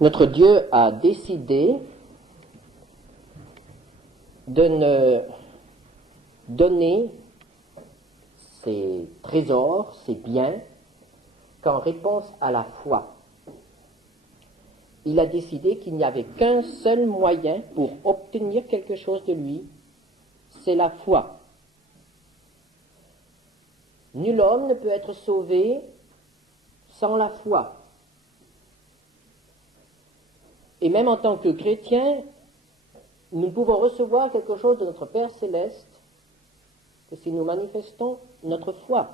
Notre Dieu a décidé de ne donner ses trésors, ses biens, qu'en réponse à la foi. Il a décidé qu'il n'y avait qu'un seul moyen pour obtenir quelque chose de lui, c'est la foi. Nul homme ne peut être sauvé sans la foi. Et même en tant que chrétien, nous ne pouvons recevoir quelque chose de notre Père céleste que si nous manifestons notre foi.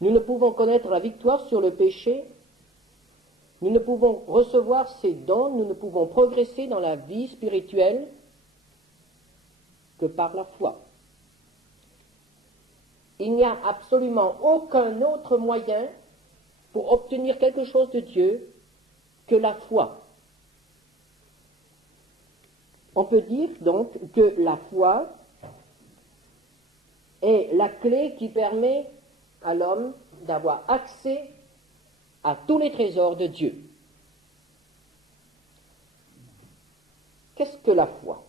Nous ne pouvons connaître la victoire sur le péché, nous ne pouvons recevoir ses dons, nous ne pouvons progresser dans la vie spirituelle que par la foi. Il n'y a absolument aucun autre moyen pour obtenir quelque chose de Dieu que la foi. On peut dire donc que la foi est la clé qui permet à l'homme d'avoir accès à tous les trésors de Dieu. Qu'est-ce que la foi?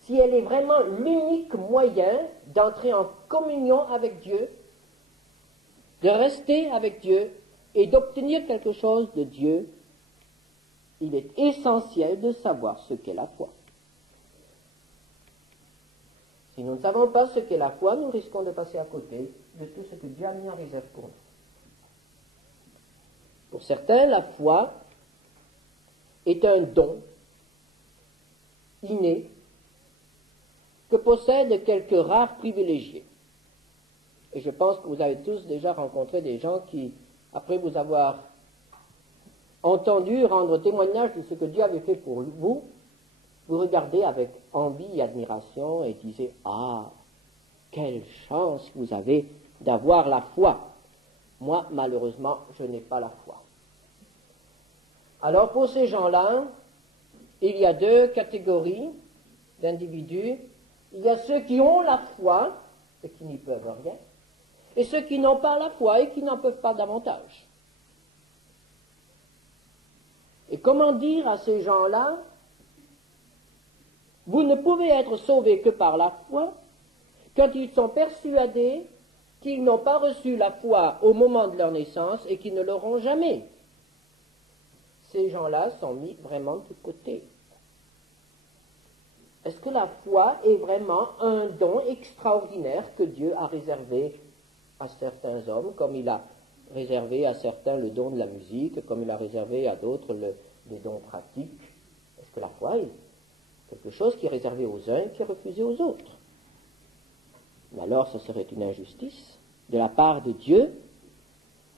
Si elle est vraiment l'unique moyen d'entrer en communion avec Dieu, de rester avec Dieu et d'obtenir quelque chose de Dieu, il est essentiel de savoir ce qu'est la foi. Si nous ne savons pas ce qu'est la foi, nous risquons de passer à côté de tout ce que Dieu a mis en réserve pour nous. Pour certains, la foi est un don inné que possèdent quelques rares privilégiés. Et je pense que vous avez tous déjà rencontré des gens qui, après vous avoir entendu rendre témoignage de ce que Dieu avait fait pour vous, vous regardez avec envie et admiration et disiez « Ah, quelle chance vous avez d'avoir la foi !» Moi, malheureusement, je n'ai pas la foi. Alors, pour ces gens-là, il y a deux catégories d'individus. Il y a ceux qui ont la foi et qui n'y peuvent rien, et ceux qui n'ont pas la foi et qui n'en peuvent pas davantage. Et comment dire à ces gens-là, vous ne pouvez être sauvés que par la foi, quand ils sont persuadés qu'ils n'ont pas reçu la foi au moment de leur naissance et qu'ils ne l'auront jamais. Ces gens-là sont mis vraiment de côté. Est-ce que la foi est vraiment un don extraordinaire que Dieu a réservé à certains hommes, comme il a réservé à certains le don de la musique, comme il a réservé à d'autres les dons pratiques? Est-ce que la foi est quelque chose qui est réservé aux uns et qui est refusé aux autres? Mais alors, ce serait une injustice de la part de Dieu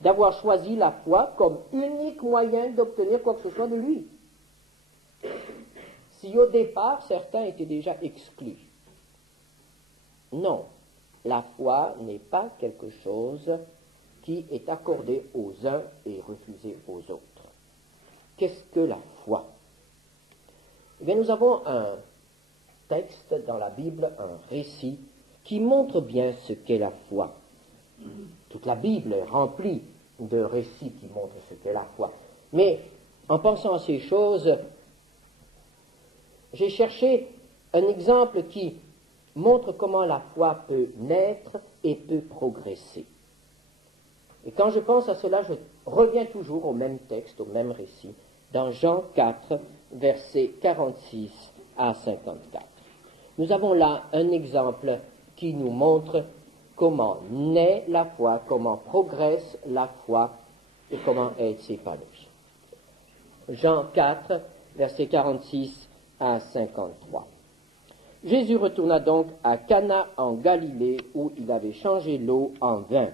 d'avoir choisi la foi comme unique moyen d'obtenir quoi que ce soit de lui. Si au départ, certains étaient déjà exclus. Non, la foi n'est pas quelque chose qui est accordé aux uns et refusé aux autres. Qu'est-ce que la foi? Eh bien, nous avons un texte dans la Bible, un récit, qui montre bien ce qu'est la foi. Toute la Bible est remplie de récits qui montrent ce qu'est la foi. Mais en pensant à ces choses, j'ai cherché un exemple qui montre comment la foi peut naître et peut progresser. Et quand je pense à cela, je reviens toujours au même texte, au même récit, dans Jean 4, versets 46 à 54. Nous avons là un exemple qui nous montre comment naît la foi, comment progresse la foi et comment elle s'épanouit. Jean 4, versets 46 à 53. Jésus retourna donc à Cana en Galilée, où il avait changé l'eau en vin.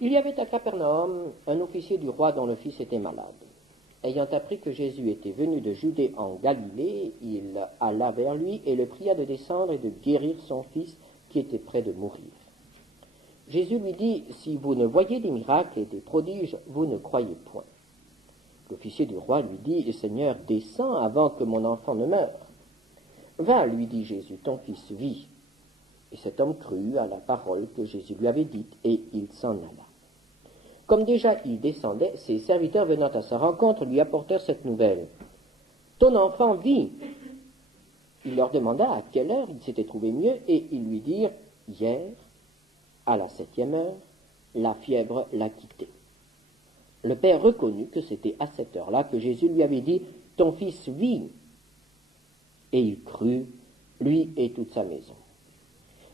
Il y avait à Capernaum un officier du roi dont le fils était malade. Ayant appris que Jésus était venu de Judée en Galilée, il alla vers lui et le pria de descendre et de guérir son fils qui était près de mourir. Jésus lui dit, « Si vous ne voyez des miracles et des prodiges, vous ne croyez point. » L'officier du roi lui dit, « Seigneur, descends avant que mon enfant ne meure. » « Va, lui dit Jésus, ton fils vit. » Et cet homme crut à la parole que Jésus lui avait dite, et il s'en alla. Comme déjà il descendait, ses serviteurs venant à sa rencontre lui apportèrent cette nouvelle. « Ton enfant vit !» Il leur demanda à quelle heure il s'était trouvé mieux, et ils lui dirent « Hier, à la 7e heure, la fièvre l'a quitté. » Le père reconnut que c'était à cette heure-là que Jésus lui avait dit « Ton fils vit !» Et il crut, lui et toute sa maison.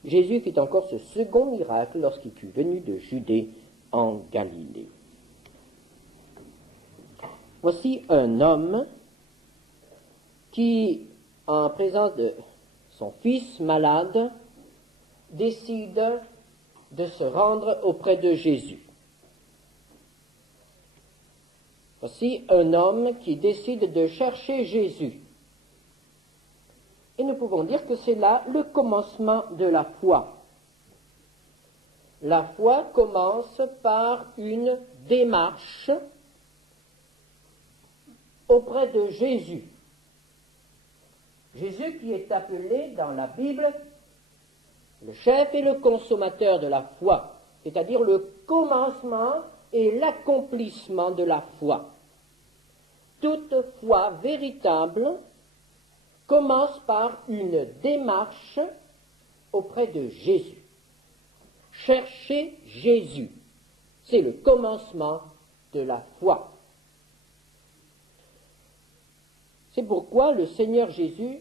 Jésus fit encore ce second miracle lorsqu'il fut venu de Judée en Galilée. Voici un homme qui, en présence de son fils malade, décide de se rendre auprès de Jésus. Voici un homme qui décide de chercher Jésus. Et nous pouvons dire que c'est là le commencement de la foi. La foi commence par une démarche auprès de Jésus. Jésus qui est appelé dans la Bible le chef et le consommateur de la foi, c'est-à-dire le commencement et l'accomplissement de la foi. Toute foi véritable commence par une démarche auprès de Jésus. Chercher Jésus, c'est le commencement de la foi. C'est pourquoi le Seigneur Jésus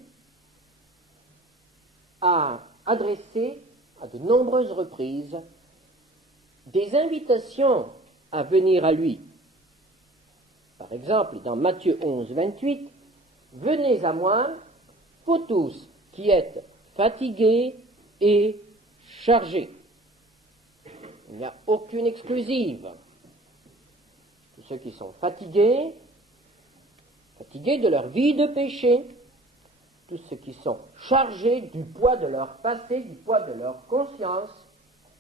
a adressé à de nombreuses reprises des invitations à venir à lui. Par exemple, dans Matthieu 11, 28, « Venez à moi, vous tous qui êtes fatigués et chargés. » Il n'y a aucune exclusive. Tous ceux qui sont fatigués de leur vie de péché, tous ceux qui sont chargés du poids de leur passé, du poids de leur conscience,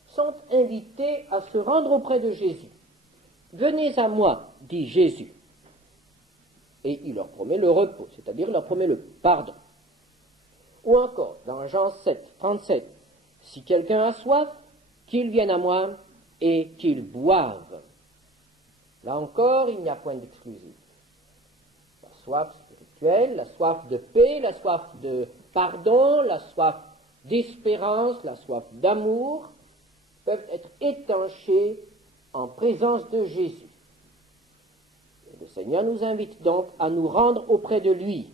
sont invités à se rendre auprès de Jésus. « Venez à moi, dit Jésus. » Et il leur promet le repos, c'est-à-dire il leur promet le pardon. Ou encore, dans Jean 7, 37, « Si quelqu'un a soif, qu'il vienne à moi et qu'il boive. » Là encore, il n'y a point d'exclusif. La soif spirituelle, la soif de paix, la soif de pardon, la soif d'espérance, la soif d'amour, peuvent être étanchées en présence de Jésus. Le Seigneur nous invite donc à nous rendre auprès de lui.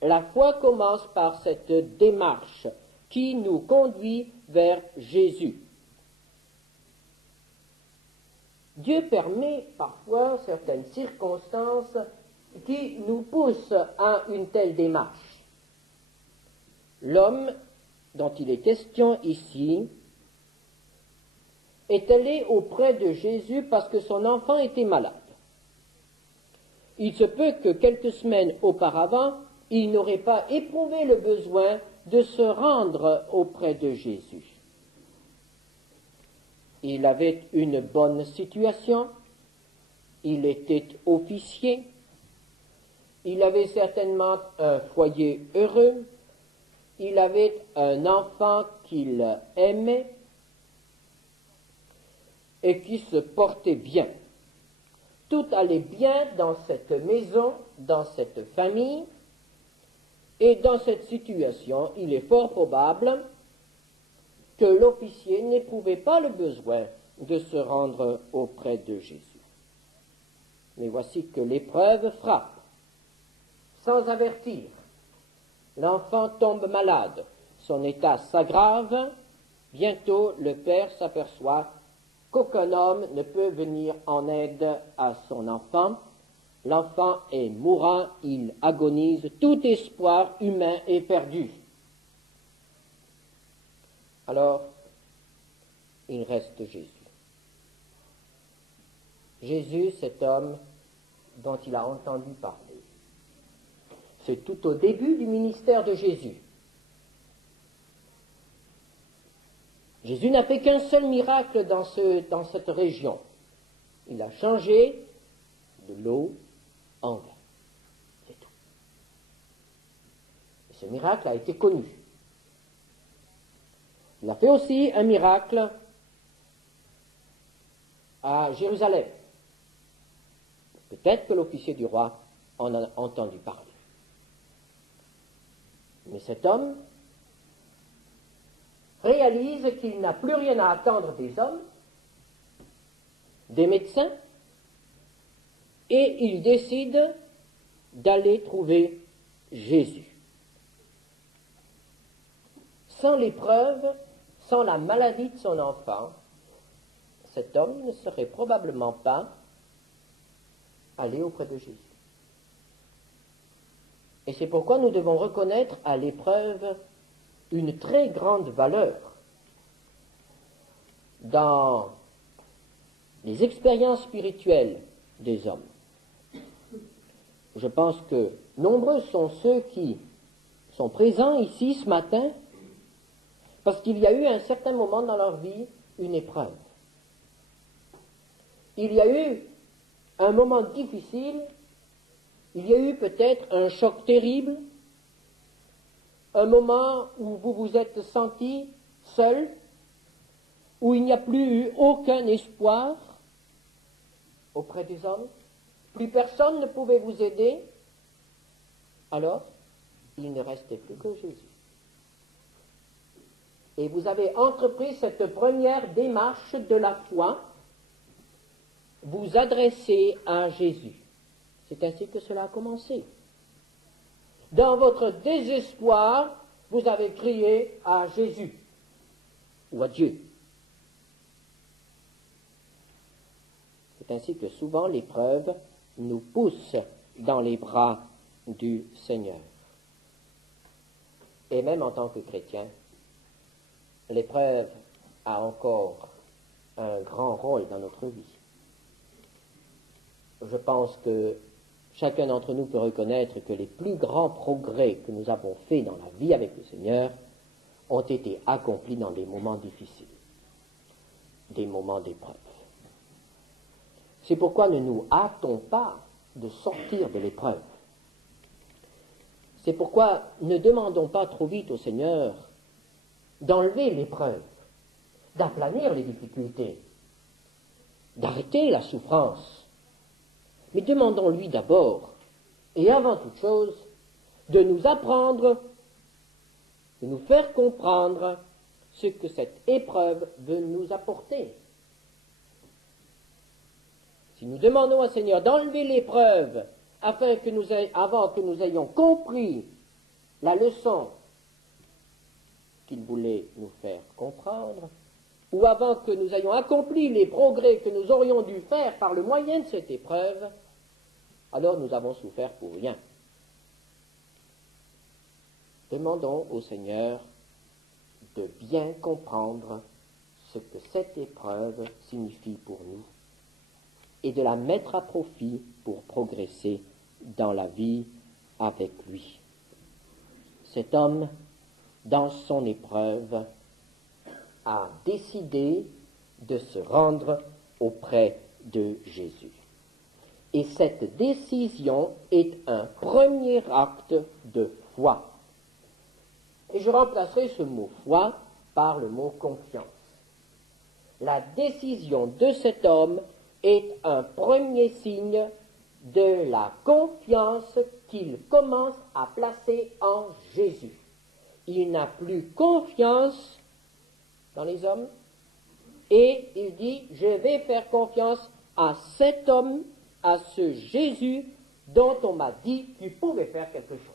La foi commence par cette démarche qui nous conduit vers Jésus. Dieu permet parfois certaines circonstances qui nous poussent à une telle démarche. L'homme dont il est question ici est allé auprès de Jésus parce que son enfant était malade. Il se peut que quelques semaines auparavant, il n'aurait pas éprouvé le besoin de se rendre auprès de Jésus. Il avait une bonne situation, il était officier, il avait certainement un foyer heureux, il avait un enfant qu'il aimait et qui se portait bien. Tout allait bien dans cette maison, dans cette famille, et dans cette situation, il est fort probable que l'officier n'éprouvait pas le besoin de se rendre auprès de Jésus. Mais voici que l'épreuve frappe, sans avertir. L'enfant tombe malade, son état s'aggrave, bientôt le père s'aperçoit qu'aucun homme ne peut venir en aide à son enfant. L'enfant est mourant, il agonise, tout espoir humain est perdu. Alors, il reste Jésus. Jésus, cet homme dont il a entendu parler. C'est tout au début du ministère de Jésus. Jésus n'a fait qu'un seul miracle dans cette région. Il a changé de l'eau en vin. C'est tout. Et ce miracle a été connu. Il a fait aussi un miracle à Jérusalem. Peut-être que l'officier du roi en a entendu parler. Mais cet homme réalise qu'il n'a plus rien à attendre des hommes, des médecins, et il décide d'aller trouver Jésus. Sans l'épreuve, sans la maladie de son enfant, cet homme ne serait probablement pas allé auprès de Jésus. Et c'est pourquoi nous devons reconnaître à l'épreuve une très grande valeur dans les expériences spirituelles des hommes. Je pense que nombreux sont ceux qui sont présents ici ce matin parce qu'il y a eu à un certain moment dans leur vie une épreuve. Il y a eu un moment difficile, il y a eu peut-être un choc terrible, un moment où vous vous êtes senti seul, où il n'y a plus eu aucun espoir auprès des hommes, plus personne ne pouvait vous aider, alors il ne restait plus que Jésus. Et vous avez entrepris cette première démarche de la foi, vous adresser à Jésus. C'est ainsi que cela a commencé. Dans votre désespoir, vous avez crié à Jésus ou à Dieu. C'est ainsi que souvent l'épreuve nous pousse dans les bras du Seigneur. Et même en tant que chrétien, l'épreuve a encore un grand rôle dans notre vie. Je pense que chacun d'entre nous peut reconnaître que les plus grands progrès que nous avons faits dans la vie avec le Seigneur ont été accomplis dans des moments difficiles, des moments d'épreuve. C'est pourquoi ne nous hâtons pas de sortir de l'épreuve. C'est pourquoi ne demandons pas trop vite au Seigneur d'enlever l'épreuve, d'aplanir les difficultés, d'arrêter la souffrance. Mais demandons-lui d'abord, et avant toute chose, de nous apprendre, de nous faire comprendre ce que cette épreuve veut nous apporter. Si nous demandons au Seigneur d'enlever l'épreuve avant que nous ayons compris la leçon qu'il voulait nous faire comprendre, ou avant que nous ayons accompli les progrès que nous aurions dû faire par le moyen de cette épreuve, alors nous avons souffert pour rien. Demandons au Seigneur de bien comprendre ce que cette épreuve signifie pour nous et de la mettre à profit pour progresser dans la vie avec lui. Cet homme, dans son épreuve, a décidé de se rendre auprès de Jésus. Et cette décision est un premier acte de foi. Et je remplacerai ce mot foi par le mot confiance. La décision de cet homme est un premier signe de la confiance qu'il commence à placer en Jésus. Il n'a plus confiance dans les hommes et il dit, je vais faire confiance à cet homme, à ce Jésus dont on m'a dit qu'il pouvait faire quelque chose.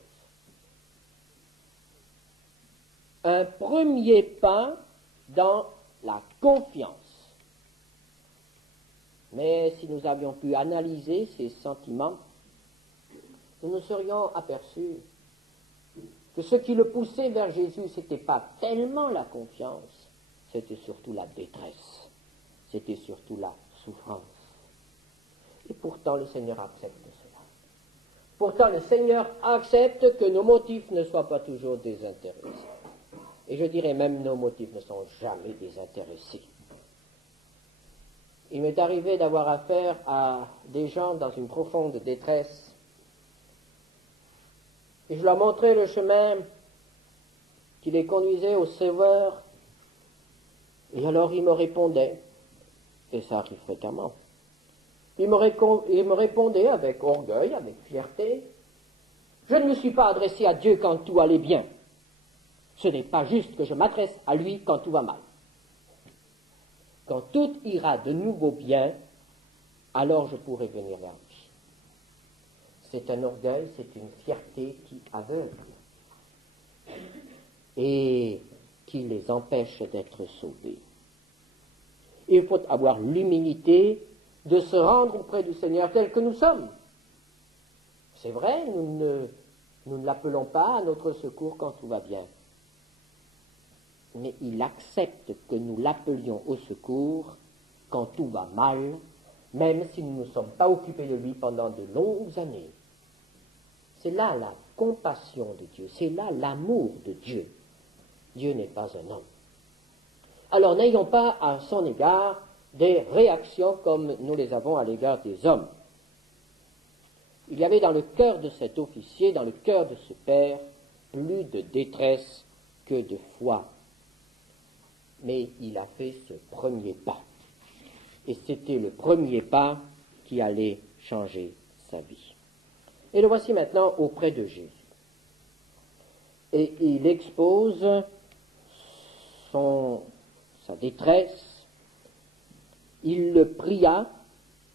Un premier pas dans la confiance. Mais si nous avions pu analyser ces sentiments, nous nous serions aperçus que ce qui le poussait vers Jésus, ce n'était pas tellement la confiance, c'était surtout la détresse, c'était surtout la souffrance. Et pourtant, le Seigneur accepte cela. Pourtant, le Seigneur accepte que nos motifs ne soient pas toujours désintéressés. Et je dirais même, nos motifs ne sont jamais désintéressés. Il m'est arrivé d'avoir affaire à des gens dans une profonde détresse. Et je leur montrais le chemin qui les conduisait au Sauveur. Et alors ils me répondaient. et ça arrive fréquemment. Il me répondait avec orgueil, avec fierté, « Je ne me suis pas adressé à Dieu quand tout allait bien. Ce n'est pas juste que je m'adresse à lui quand tout va mal. Quand tout ira de nouveau bien, alors je pourrai venir vers lui. » C'est un orgueil, c'est une fierté qui aveugle et qui les empêche d'être sauvés. Il faut avoir l'humilité de se rendre auprès du Seigneur tel que nous sommes. C'est vrai, nous ne l'appelons pas à notre secours quand tout va bien. Mais il accepte que nous l'appelions au secours quand tout va mal, même si nous ne sommes pas occupés de lui pendant de longues années. C'est là la compassion de Dieu, c'est là l'amour de Dieu. Dieu n'est pas un homme. Alors n'ayons pas à son égard des réactions comme nous les avons à l'égard des hommes. Il y avait dans le cœur de cet officier, dans le cœur de ce père, plus de détresse que de foi. Mais il a fait ce premier pas. Et c'était le premier pas qui allait changer sa vie. Et le voici maintenant auprès de Jésus. Et il expose sa détresse. Il le pria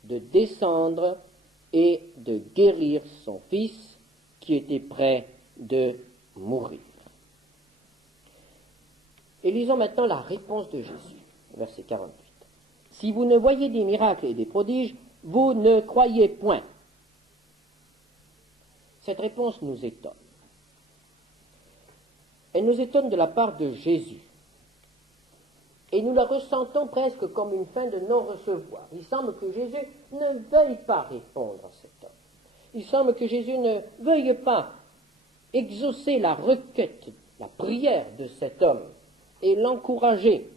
de descendre et de guérir son fils qui était près de mourir. Et lisons maintenant la réponse de Jésus, verset 48. « Si vous ne voyez des miracles et des prodiges, vous ne croyez point. » Cette réponse nous étonne. Elle nous étonne de la part de Jésus. Et nous la ressentons presque comme une fin de non-recevoir. Il semble que Jésus ne veuille pas répondre à cet homme. Il semble que Jésus ne veuille pas exaucer la requête, la prière de cet homme et l'encourager.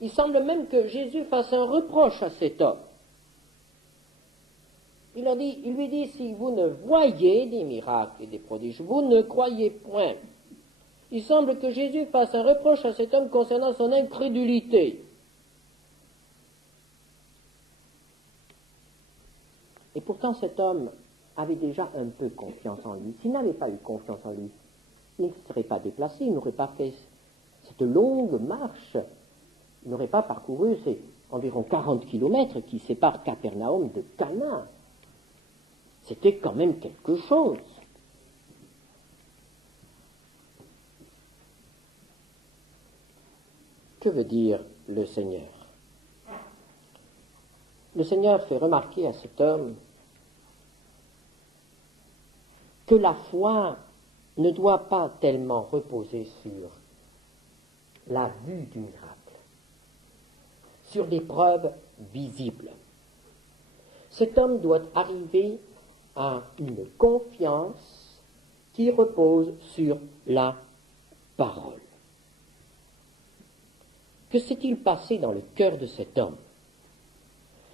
Il semble même que Jésus fasse un reproche à cet homme. Il lui dit, si vous ne voyez des miracles et des prodiges, vous ne croyez point. Il semble que Jésus fasse un reproche à cet homme concernant son incrédulité. Et pourtant cet homme avait déjà un peu confiance en lui. S'il n'avait pas eu confiance en lui, il ne serait pas déplacé, il n'aurait pas fait cette longue marche. Il n'aurait pas parcouru ces environ 40 kilomètres qui séparent Capernaum de Cana. C'était quand même quelque chose. Que veut dire le Seigneur? Le Seigneur fait remarquer à cet homme que la foi ne doit pas tellement reposer sur la vue du miracle, sur des preuves visibles. Cet homme doit arriver à une confiance qui repose sur la parole. Que s'est-il passé dans le cœur de cet homme?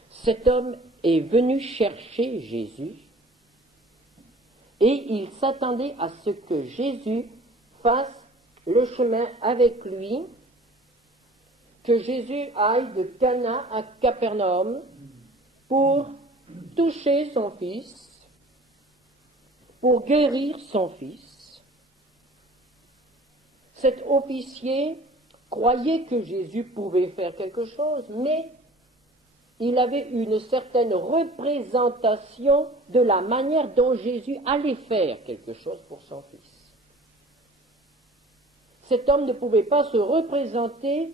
Cet homme est venu chercher Jésus et il s'attendait à ce que Jésus fasse le chemin avec lui, que Jésus aille de Cana à Capernaum pour toucher son fils, pour guérir son fils. Cet officier croyait que Jésus pouvait faire quelque chose, mais il avait une certaine représentation de la manière dont Jésus allait faire quelque chose pour son fils. Cet homme ne pouvait pas se représenter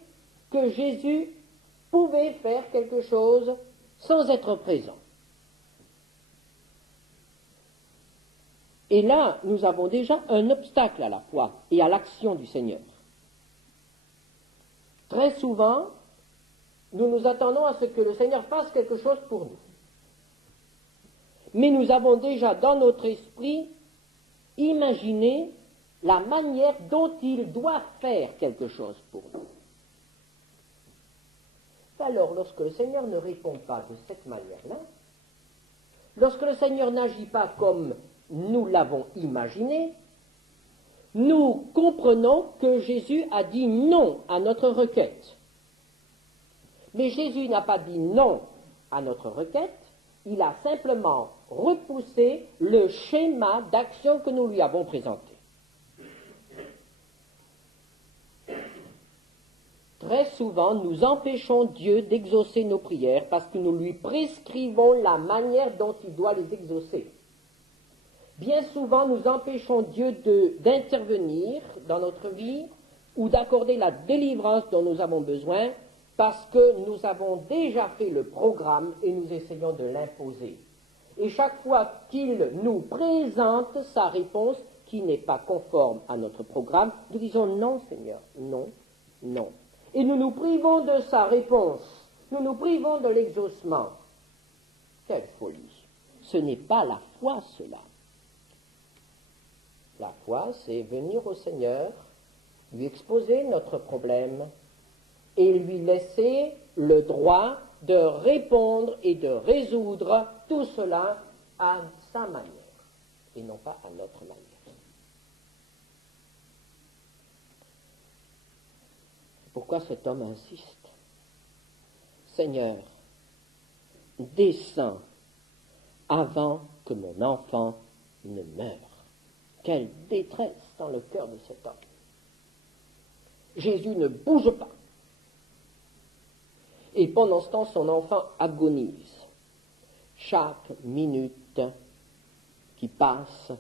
que Jésus pouvait faire quelque chose sans être présent. Et là, nous avons déjà un obstacle à la foi et à l'action du Seigneur. Très souvent, nous nous attendons à ce que le Seigneur fasse quelque chose pour nous. Mais nous avons déjà dans notre esprit imaginé la manière dont il doit faire quelque chose pour nous. Alors, lorsque le Seigneur ne répond pas de cette manière-là, lorsque le Seigneur n'agit pas comme nous l'avons imaginé, nous comprenons que Jésus a dit non à notre requête. Mais Jésus n'a pas dit non à notre requête, il a simplement repoussé le schéma d'action que nous lui avons présenté. Très souvent, nous empêchons Dieu d'exaucer nos prières parce que nous lui prescrivons la manière dont il doit les exaucer. Bien souvent, nous empêchons Dieu d'intervenir dans notre vie ou d'accorder la délivrance dont nous avons besoin parce que nous avons déjà fait le programme et nous essayons de l'imposer. Et chaque fois qu'il nous présente sa réponse qui n'est pas conforme à notre programme, nous disons non Seigneur, non, non. Et nous nous privons de sa réponse, nous nous privons de l'exaucement. Quelle folie! Ce n'est pas la foi cela. La foi, c'est venir au Seigneur, lui exposer notre problème et lui laisser le droit de répondre et de résoudre tout cela à sa manière et non pas à notre manière. Pourquoi cet homme insiste? Seigneur, descends avant que mon enfant ne meure. Quelle détresse dans le cœur de cet homme. Jésus ne bouge pas. Et pendant ce temps, son enfant agonise. Chaque minute qui passe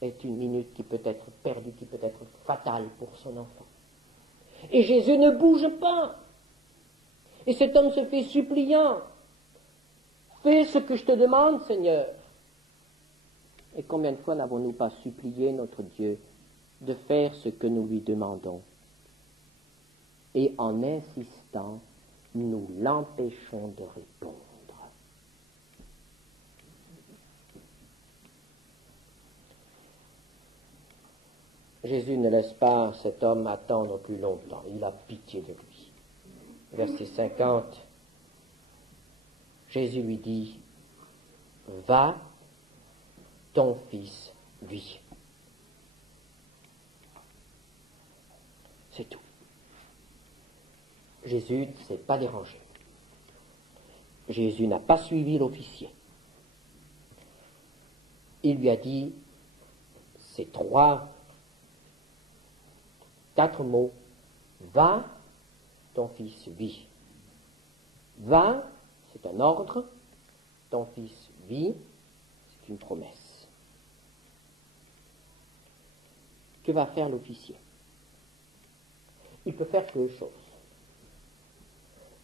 est une minute qui peut être perdue, qui peut être fatale pour son enfant. Et Jésus ne bouge pas. Et cet homme se fait suppliant. Fais ce que je te demande, Seigneur. Et combien de fois n'avons-nous pas supplié notre Dieu de faire ce que nous lui demandons? Et en insistant, nous l'empêchons de répondre. Jésus ne laisse pas cet homme attendre plus longtemps. Il a pitié de lui. Verset 50, Jésus lui dit, « Va, ton fils vit. » C'est tout. Jésus ne s'est pas dérangé. Jésus n'a pas suivi l'officier. Il lui a dit ces 4 mots, « Va, ton fils vit. » Va, c'est un ordre, ton fils vit, c'est une promesse. Que va faire l'officier? Il peut faire deux choses.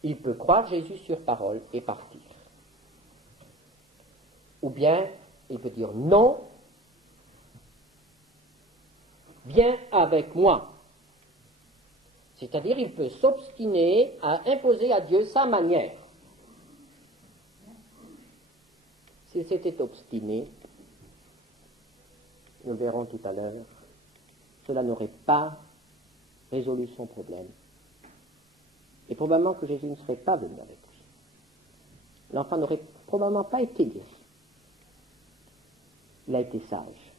Il peut croire Jésus sur parole et partir. Ou bien, il peut dire non, viens avec moi. C'est-à-dire, il peut s'obstiner à imposer à Dieu sa manière. S'il s'était obstiné, nous verrons tout à l'heure, cela n'aurait pas résolu son problème. Et probablement que Jésus ne serait pas venu avec lui. L'enfant n'aurait probablement pas été guéri. Il a été sage.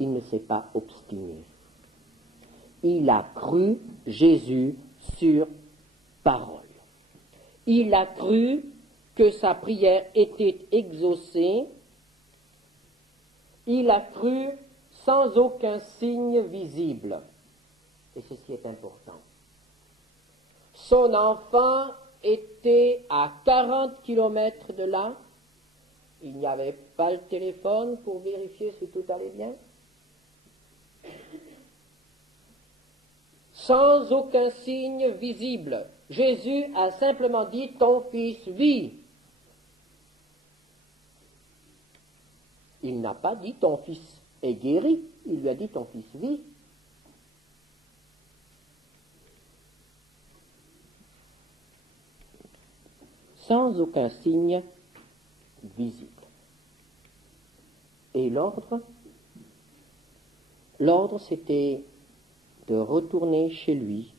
Il ne s'est pas obstiné. Il a cru Jésus sur parole. Il a cru que sa prière était exaucée. Il a cru sans aucun signe visible. Et ceci est important. Son enfant était à 40 kilomètres de là. Il n'y avait pas le téléphone pour vérifier si tout allait bien. Sans aucun signe visible. Jésus a simplement dit, ton fils vit. Il n'a pas dit, ton fils est guéri. Il lui a dit, ton fils vit. Sans aucun signe visible. Et l'ordre, c'était de retourner chez lui,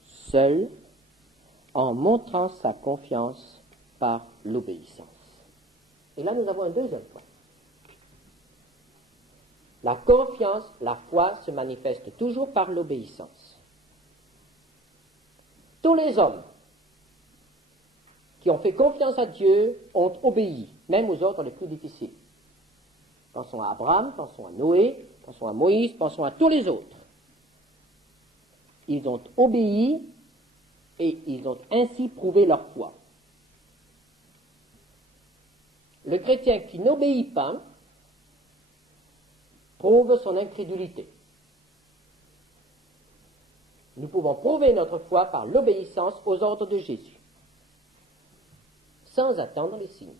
seul, en montrant sa confiance par l'obéissance. Et là, nous avons un deuxième point. La confiance, la foi se manifeste toujours par l'obéissance. Tous les hommes qui ont fait confiance à Dieu ont obéi, même aux autres les plus difficiles. Pensons à Abraham, pensons à Noé, pensons à Moïse, pensons à tous les autres. Ils ont obéi et ils ont ainsi prouvé leur foi. Le chrétien qui n'obéit pas prouve son incrédulité. Nous pouvons prouver notre foi par l'obéissance aux ordres de Jésus, sans attendre les signes.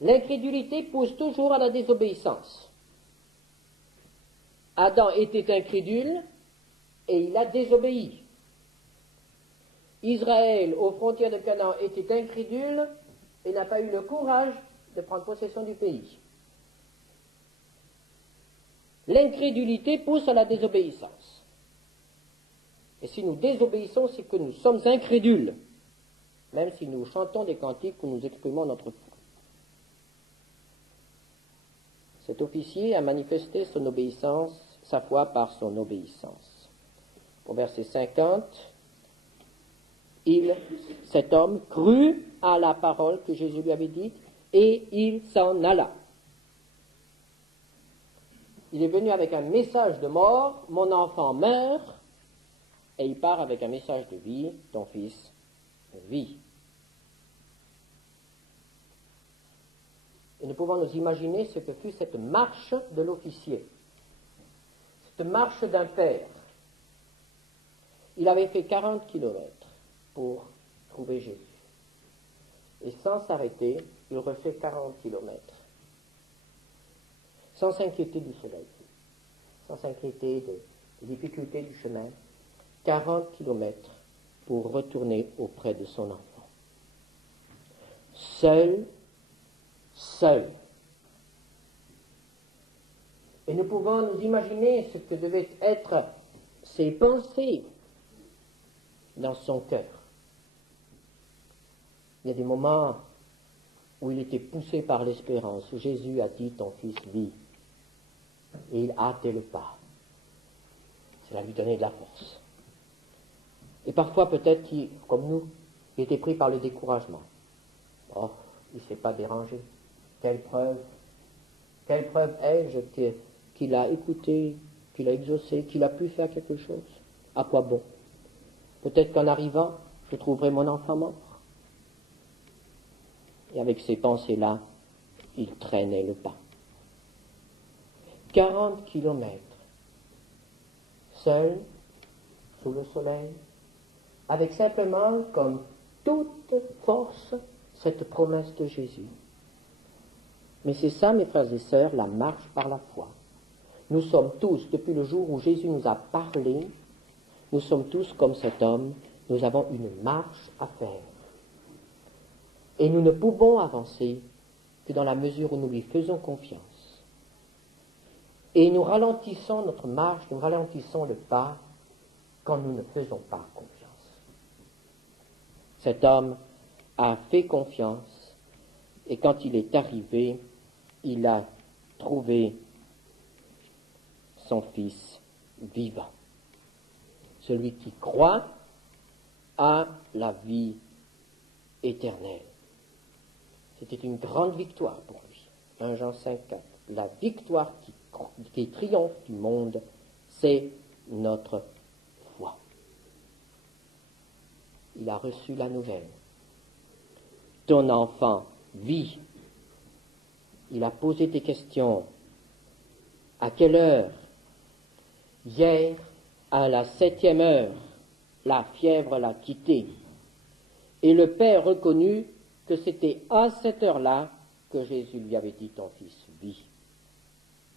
L'incrédulité pousse toujours à la désobéissance. Adam était incrédule et il a désobéi. Israël, aux frontières de Canaan, était incrédule et n'a pas eu le courage de prendre possession du pays. L'incrédulité pousse à la désobéissance. Et si nous désobéissons, c'est que nous sommes incrédules, même si nous chantons des cantiques où nous exprimons notre foi. Cet officier a manifesté son obéissance, sa foi par son obéissance. Au verset 50, cet homme crut à la parole que Jésus lui avait dite et il s'en alla. Il est venu avec un message de mort, mon enfant meurt, et il part avec un message de vie, ton fils vit. Et nous pouvons nous imaginer ce que fut cette marche de l'officier, cette marche d'un père. Il avait fait 40 kilomètres pour trouver Jésus. Et sans s'arrêter, il refait 40 kilomètres. Sans s'inquiéter du soleil, sans s'inquiéter des difficultés du chemin. 40 kilomètres pour retourner auprès de son enfant. Seul. Et nous pouvons nous imaginer ce que devaient être ses pensées dans son cœur. Il y a des moments où il était poussé par l'espérance, où Jésus a dit, ton fils vit. Et il hâtait le pas. Cela lui donnait de la force. Et parfois, peut-être, comme nous, il était pris par le découragement. Oh, il ne s'est pas dérangé. Quelle preuve ai-je qu'il a écouté, qu'il a exaucé, qu'il a pu faire quelque chose? À quoi bon? Peut-être qu'en arrivant, je trouverai mon enfant mort. Et avec ces pensées-là, il traînait le pas. 40 kilomètres, seul, sous le soleil, avec simplement comme toute force cette promesse de Jésus. Mais c'est ça, mes frères et sœurs, la marche par la foi. Nous sommes tous, depuis le jour où Jésus nous a parlé, nous sommes tous comme cet homme, nous avons une marche à faire. Et nous ne pouvons avancer que dans la mesure où nous lui faisons confiance. Et nous ralentissons notre marche, nous ralentissons le pas quand nous ne faisons pas confiance. Cet homme a fait confiance et quand il est arrivé, il a trouvé son fils vivant. Celui qui croit a la vie éternelle. C'était une grande victoire pour lui. 1 Jean 5,4. La victoire qui triomphe du monde, c'est notre foi. Il a reçu la nouvelle. Ton enfant vit. Il a posé des questions. À quelle heure? Hier, à la 7e heure, la fièvre l'a quitté. Et le père reconnut que c'était à cette heure-là que Jésus lui avait dit, ton fils vit.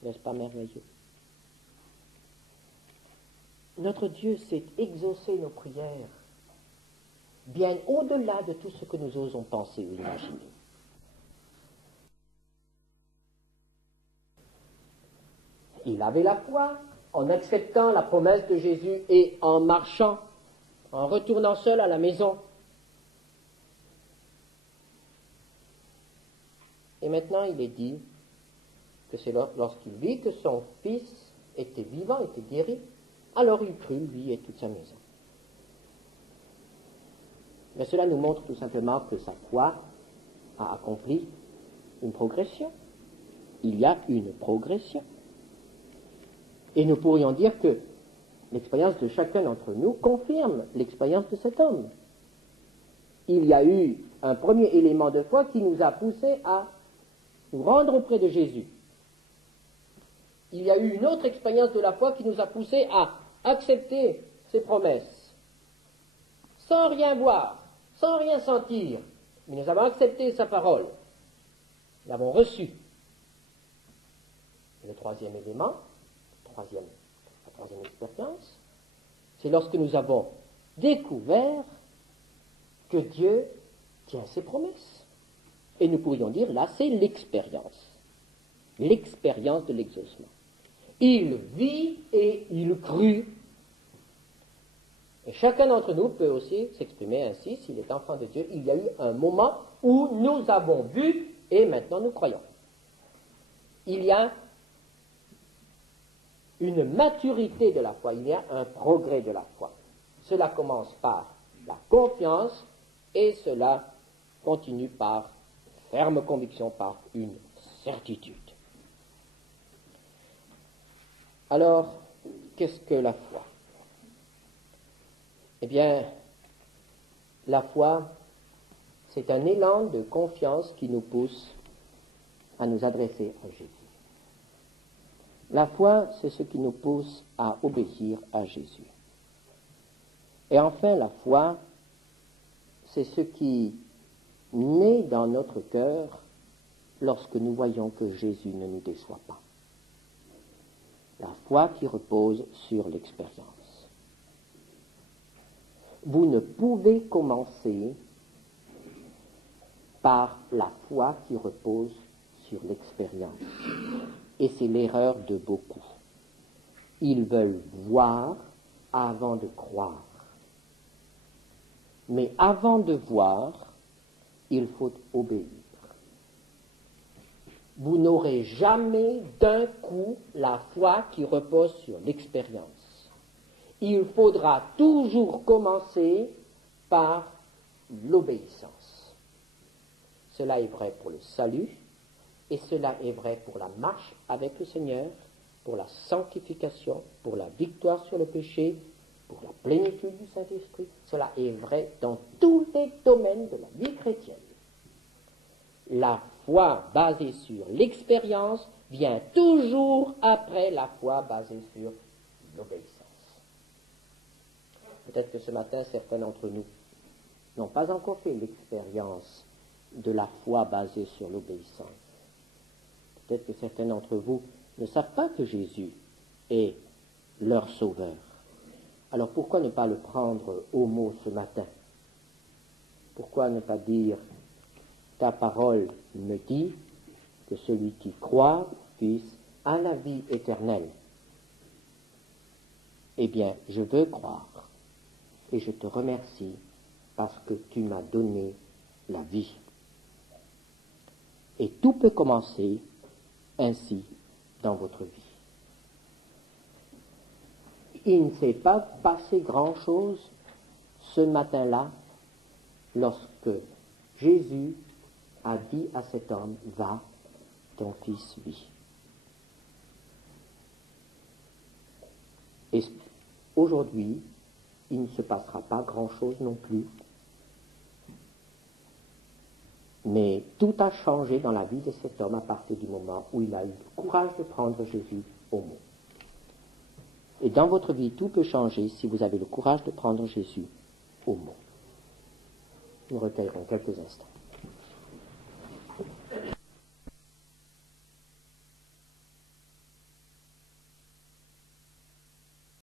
N'est-ce pas merveilleux? Notre Dieu sait exaucer nos prières bien au-delà de tout ce que nous osons penser ou imaginer. Il avait la foi en acceptant la promesse de Jésus et en marchant, en retournant seul à la maison. Et maintenant, il est dit que c'est lorsqu'il vit que son fils était vivant, était guéri, alors il crut, lui et toute sa maison. Mais cela nous montre tout simplement que sa foi a accompli une progression. Il y a une progression. Et nous pourrions dire que l'expérience de chacun d'entre nous confirme l'expérience de cet homme. Il y a eu un premier élément de foi qui nous a poussé à nous rendre auprès de Jésus. Il y a eu une autre expérience de la foi qui nous a poussé à accepter ses promesses, sans rien voir, sans rien sentir, mais nous avons accepté sa parole, nous l'avons reçue. Et le troisième élément, la troisième expérience, c'est lorsque nous avons découvert que Dieu tient ses promesses. Et nous pourrions dire, là, c'est l'expérience de l'exaucement. Il vit et il crut. Et chacun d'entre nous peut aussi s'exprimer ainsi, s'il est enfant de Dieu. Il y a eu un moment où nous avons vu et maintenant nous croyons. Il y a une maturité de la foi, il y a un progrès de la foi. Cela commence par la confiance et cela continue par ferme conviction, par une certitude. Alors, qu'est-ce que la foi? Eh bien, la foi, c'est un élan de confiance qui nous pousse à nous adresser à Jésus. La foi, c'est ce qui nous pousse à obéir à Jésus. Et enfin, la foi, c'est ce qui naît dans notre cœur lorsque nous voyons que Jésus ne nous déçoit pas. La foi qui repose sur l'expérience. Vous ne pouvez commencer par la foi qui repose sur l'expérience. Et c'est l'erreur de beaucoup. Ils veulent voir avant de croire. Mais avant de voir, il faut obéir. Vous n'aurez jamais d'un coup la foi qui repose sur l'expérience. Il faudra toujours commencer par l'obéissance. Cela est vrai pour le salut, et cela est vrai pour la marche avec le Seigneur, pour la sanctification, pour la victoire sur le péché, pour la plénitude du Saint-Esprit. Cela est vrai dans tous les domaines de la vie chrétienne. La foi basée sur l'expérience vient toujours après la foi basée sur l'obéissance. Peut-être que ce matin, certains d'entre nous n'ont pas encore fait l'expérience de la foi basée sur l'obéissance. Peut-être que certains d'entre vous ne savent pas que Jésus est leur sauveur. Alors pourquoi ne pas le prendre au mot ce matin? Pourquoi ne pas dire « Ta parole me dit que celui qui croit puisse à la vie éternelle ». Eh bien, je veux croire et je te remercie parce que tu m'as donné la vie. Et tout peut commencer ainsi dans votre vie. Il ne s'est pas passé grand-chose ce matin-là lorsque Jésus a dit à cet homme, « Va, ton fils vit ». Et aujourd'hui, il ne se passera pas grand-chose non plus. Mais tout a changé dans la vie de cet homme à partir du moment où il a eu le courage de prendre Jésus au mot. Et dans votre vie, tout peut changer si vous avez le courage de prendre Jésus au mot. Nous recueillerons quelques instants.